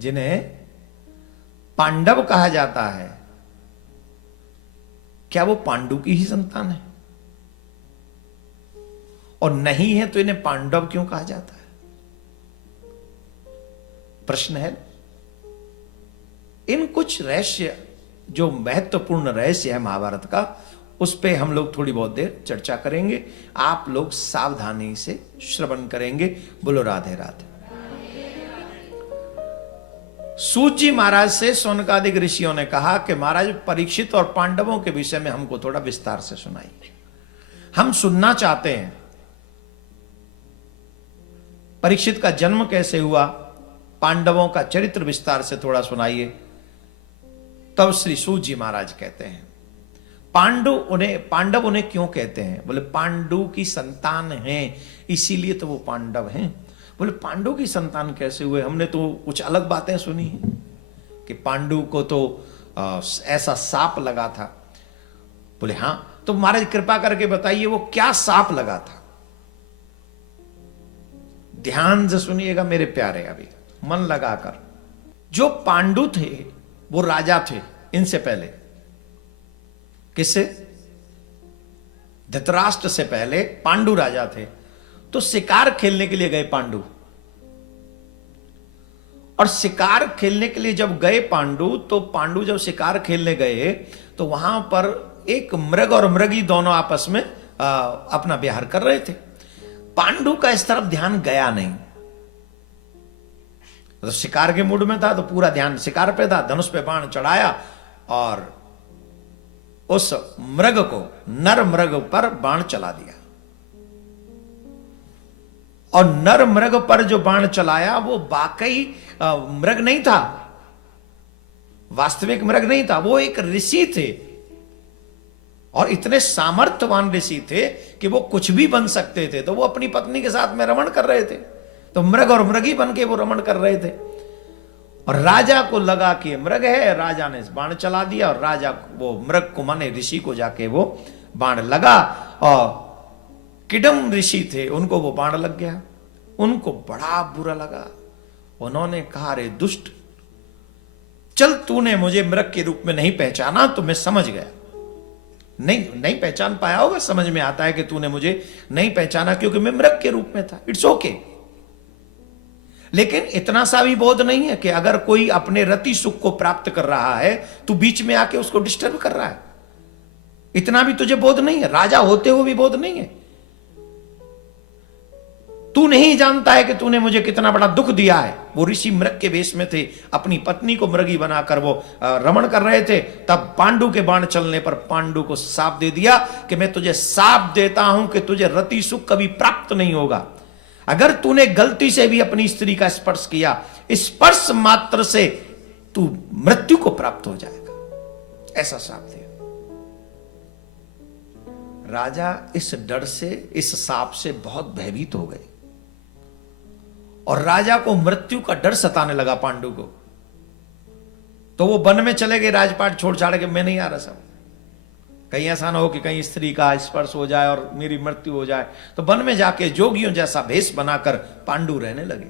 जिन्हें पांडव कहा जाता है, क्या वो पांडु की ही संतान है? और नहीं है तो इन्हें पांडव क्यों कहा जाता है? प्रश्न है। इन कुछ रहस्य, जो महत्वपूर्ण रहस्य है महाभारत का, उस पे हम लोग थोड़ी बहुत देर चर्चा करेंगे। आप लोग सावधानी से श्रवण करेंगे। बोलो राधे राधे। सूत जी महाराज से शौनकादिक ऋषियों ने कहा कि महाराज परीक्षित और पांडवों के विषय में हमको थोड़ा विस्तार से सुनाइए, हम सुनना चाहते हैं। परीक्षित का जन्म कैसे हुआ, पांडवों का चरित्र विस्तार से थोड़ा सुनाइए। तब श्री सूत जी महाराज कहते हैं, पांडव उन्हें क्यों कहते हैं? बोले पांडु की संतान हैं, इसीलिए तो वो पांडव हैं। बोले पांडु की संतान कैसे हुए? हमने तो कुछ अलग बातें सुनी हैं कि पांडु को तो ऐसा सांप लगा था। बोले हां, तो महाराज कृपा करके बताइए वो क्या सांप लगा था? ध्यान से सुनिएगा मेरे प्यारे, अभी मन लगाकर। जो पांडु थे वो राजा थे इनसे पहले। किससे? धृतराष्ट्र से पहले पांडु राजा थे। तो शिकार खेलने के लिए गए पांडु, और शिकार खेलने के लिए जब गए पांडु, तो पांडु जब शिकार खेलने गए तो वहां पर एक मृग और मृगी दोनों आपस में अपना विहार कर रहे थे। पांडु का इस तरफ ध्यान गया नहीं, तो शिकार के मूड में था तो पूरा ध्यान शिकार पे था। धनुष पे बाण चढ़ाया और उस मृग को, नर मृग पर बाण चला दिया। और नर मृग पर जो बाण चलाया वो वाकई मृग नहीं था, वास्तविक मृग नहीं था, वो एक ऋषि थे। और इतने सामर्थ्यवान ऋषि थे कि वो कुछ भी बन सकते थे। तो वो अपनी पत्नी के साथ में रमण कर रहे थे, तो मृग और मृगी बन के वो रमण कर रहे थे। और राजा को लगा कि मृग है, राजा ने बाण चला दिया, और राजा वो मृग को, माने ऋषि को जाके वो बाण लगा, और किडम ऋषि थे उनको वो बाण लग गया। उनको बड़ा बुरा लगा। उन्होंने कहा, रे दुष्ट, चल तूने मुझे मृग के रूप में नहीं पहचाना तो मैं समझ गया। नहीं पहचान पाया होगा, समझ में आता है कि तूने मुझे नहीं पहचाना क्योंकि मैं मृग के रूप में था। It's okay. लेकिन इतना सा भी बोध नहीं है कि अगर कोई अपने रति सुख को प्राप्त कर रहा है तो बीच में आके उसको डिस्टर्ब कर रहा है। इतना भी तुझे बोध नहीं है, राजा होते हुए भी बोध नहीं है। तू नहीं जानता है कि तूने मुझे कितना बड़ा दुख दिया है। वो ऋषि मृग के वेश में थे, अपनी पत्नी को मृगी बनाकर वो रमण कर रहे थे। तब पांडु के बाण चलने पर पांडु को शाप दे दिया कि मैं तुझे शाप देता हूं कि तुझे रति सुख कभी प्राप्त नहीं होगा। अगर तूने गलती से भी अपनी स्त्री का स्पर्श किया, स्पर्श मात्र से तू मृत्यु को प्राप्त हो जाएगा, ऐसा शाप दिया। राजा इस डर से, इस शाप से बहुत भयभीत हो गए, और राजा को मृत्यु का डर सताने लगा पांडु को। तो वो वन में चले गए, राजपाट छोड़ छाड़ के, मैं नहीं आ रहा सब, कहीं ऐसा ना हो कि कहीं स्त्री का स्पर्श हो जाए और मेरी मृत्यु हो जाए। तो वन में जाके जोगियों जैसा भेष बनाकर पांडु रहने लगे।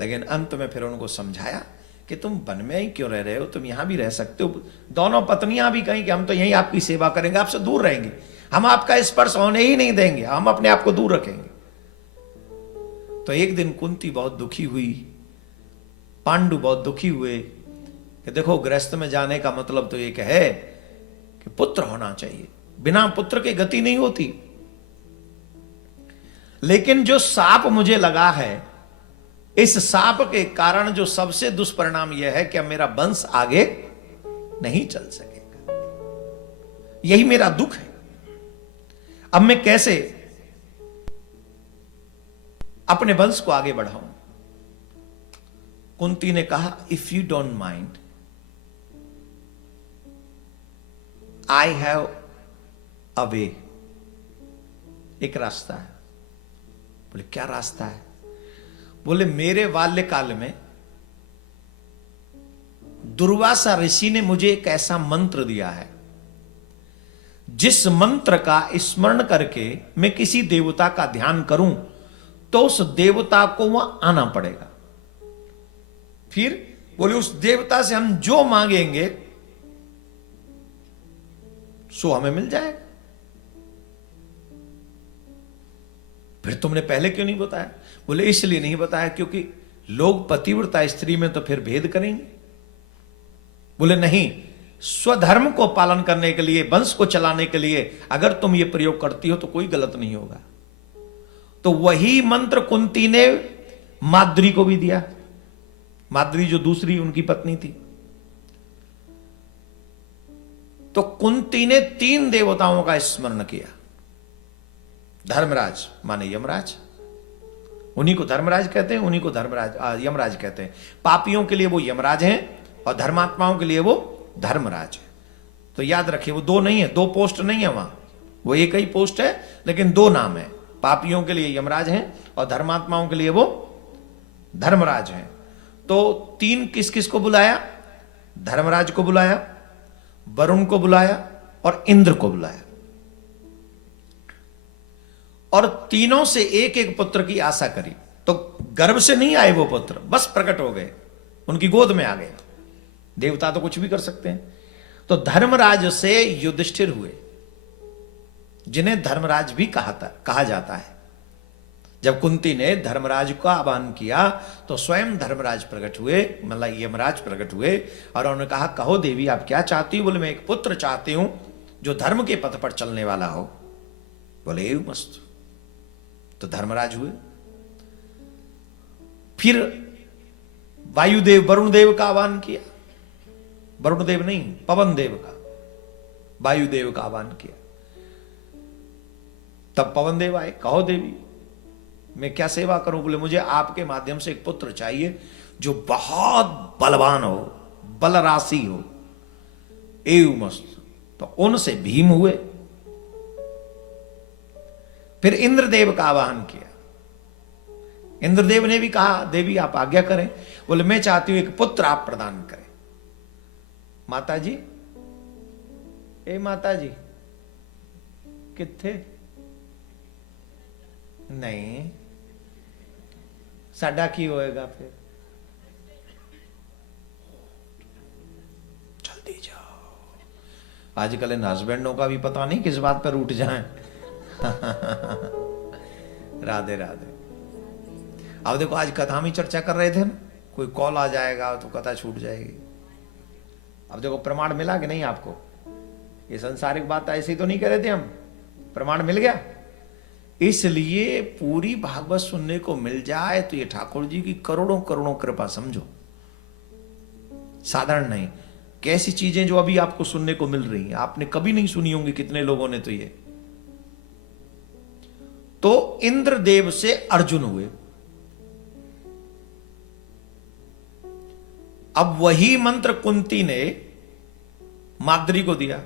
लेकिन अंत में फिर उनको समझाया कि तुम वन में ही क्यों रह रहे हो, तुम यहां भी रह सकते हो। दोनों पत्नियां भी कहीं कि हम तो यहीं आपकी सेवा करेंगे, आपसे दूर रहेंगे, हम आपका स्पर्श होने ही नहीं देंगे, हम अपने आप को दूर रखेंगे। तो एक दिन कुंती बहुत दुखी हुई, पांडु बहुत दुखी हुए कि देखो गृहस्थ में जाने का मतलब तो एक है कि पुत्र होना चाहिए, बिना पुत्र के गति नहीं होती। लेकिन जो साप मुझे लगा है, इस साप के कारण जो सबसे दुष्परिणाम यह है कि अब मेरा वंश आगे नहीं चल सकेगा। यही मेरा दुख है। अब मैं कैसे अपने वंश को आगे बढ़ाऊं? कुंती ने कहा, if you don't mind, I have a way, एक रास्ता है। बोले क्या रास्ता है? बोले मेरे बाल्यकाल में दुर्वासा ऋषि ने मुझे एक ऐसा मंत्र दिया है, जिस मंत्र का स्मरण करके मैं किसी देवता का ध्यान करूं तो उस देवता को वहां आना पड़ेगा। फिर बोले उस देवता से हम जो मांगेंगे सो हमें मिल जाएगा। फिर तुमने पहले क्यों नहीं बताया? बोले इसलिए नहीं बताया क्योंकि लोग पतिव्रता स्त्री में तो फिर भेद करेंगे। बोले नहीं, स्वधर्म को पालन करने के लिए, वंश को चलाने के लिए अगर तुम ये प्रयोग करती हो तो कोई गलत नहीं होगा। तो वही मंत्र कुंती ने माद्री को भी दिया। माद्री जो दूसरी उनकी पत्नी थी। तो कुंती ने 3 देवताओं का स्मरण किया। धर्मराज माने यमराज, उन्हीं को धर्मराज कहते हैं, उन्हीं को यमराज कहते हैं। पापियों के लिए वो यमराज हैं और धर्मात्माओं के लिए वो धर्मराज है। तो याद रखिए वो 2 नहीं है, 2 पोस्ट नहीं है वहां, वो एक ही पोस्ट है लेकिन 2 नाम है। पापियों के लिए यमराज हैं और धर्मात्माओं के लिए वो धर्मराज हैं। तो 3 किस किस को बुलाया? धर्मराज को बुलाया, वरुण को बुलाया और इंद्र को बुलाया। और तीनों से एक एक पुत्र की आशा करी। तो गर्भ से नहीं आए वो पुत्र, बस प्रकट हो गए, उनकी गोद में आ गए। देवता तो कुछ भी कर सकते हैं। तो धर्मराज से युधिष्ठिर हुए, जिन्हें धर्मराज भी कहा जाता है। जब कुंती ने धर्मराज का आह्वान किया तो स्वयं धर्मराज प्रकट हुए, मतलब यमराज प्रकट हुए और उन्होंने कहा कहो देवी आप क्या चाहती हो? बोले मैं एक पुत्र चाहती हूं जो धर्म के पथ पर चलने वाला हो। बोले एवं मस्त। तो धर्मराज हुए। फिर वायुदेव वरुण देव का आह्वान किया, वरुण देव नहीं पवन देव का, वायुदेव का आह्वान किया। तब पवन देव आए, कहो देवी मैं क्या सेवा करूं? बोले मुझे आपके माध्यम से एक पुत्र चाहिए जो बहुत बलवान हो, बल राशि हो। एवं मस्त। तो उनसे भीम हुए। फिर इंद्रदेव का आवाहन किया। इंद्रदेव ने भी कहा देवी आप आज्ञा करें। बोले मैं चाहती हूं एक पुत्र आप प्रदान करें। माता जी, ए माता जी किथे? नहीं, साडा की होएगा फिर? जल्दी जाओ। आजकल इन हस्बैंडों का भी पता नहीं किस बात पर उठ जाएं। राधे राधे। अब देखो आज कथा में चर्चा कर रहे थे ना, कोई कॉल आ जाएगा तो कथा छूट जाएगी। अब देखो प्रमाण मिला कि नहीं आपको? ये संसारिक बात ऐसी तो नहीं कर रहे थे हम, प्रमाण मिल गया। इसलिए पूरी भागवत सुनने को मिल जाए तो ये ठाकुर जी की करोड़ों करोड़ों कृपा समझो, साधारण नहीं। कैसी चीजें जो अभी आपको सुनने को मिल रही हैं, आपने कभी नहीं सुनी होंगी कितने लोगों ने। तो ये तो इंद्रदेव से अर्जुन हुए। अब वही मंत्र कुंती ने माद्री को दिया।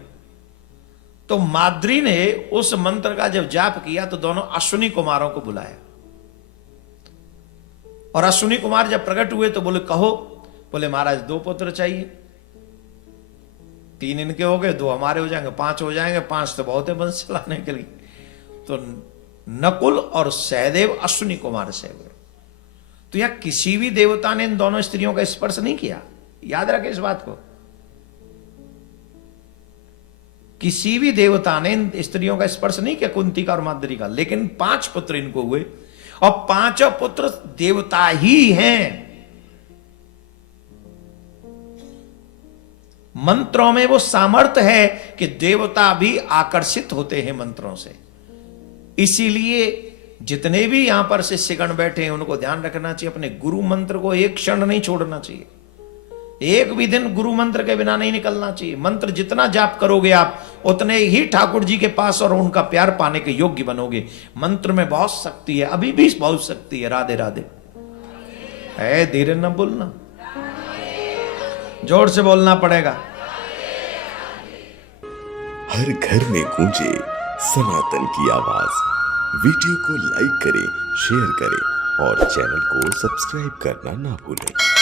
तो माद्री ने उस मंत्र का जब जाप किया तो दोनों अश्विनी कुमारों को बुलाया। और अश्विनी कुमार जब प्रकट हुए तो बोले कहो। बोले महाराज 2 पुत्र चाहिए। 3 इनके हो गए, 2 हमारे हो जाएंगे, 5 हो जाएंगे। 5 तो बहुत है वंश चलाने के लिए। तो नकुल और सहदेव अश्विनी कुमार से हुए। तो यहां किसी भी देवता ने इन दोनों स्त्रियों का स्पर्श नहीं किया। याद रखें इस बात को। किसी भी देवता ने इन स्त्रियों का स्पर्श नहीं किया, कुंती का और माद्री का। लेकिन 5 पुत्र इनको हुए और 5 पुत्र देवता ही हैं। मंत्रों में वो सामर्थ्य है कि देवता भी आकर्षित होते हैं मंत्रों से। इसीलिए जितने भी यहां पर शिष्यगण बैठे हैं उनको ध्यान रखना चाहिए, अपने गुरु मंत्र को एक क्षण नहीं छोड़ना चाहिए। एक भी दिन गुरु मंत्र के बिना नहीं निकलना चाहिए। मंत्र जितना जाप करोगे आप उतने ही ठाकुर जी के पास और उनका प्यार पाने के योग्य बनोगे। मंत्र में बहुत शक्ति है, अभी भी बहुत शक्ति है। राधे राधे। है धीरे न बोलना, जोर से बोलना पड़ेगा। हर घर में गूंजे सनातन की आवाज। वीडियो को लाइक करें, शेयर करें और चैनल को सब्सक्राइब करना ना भूलें।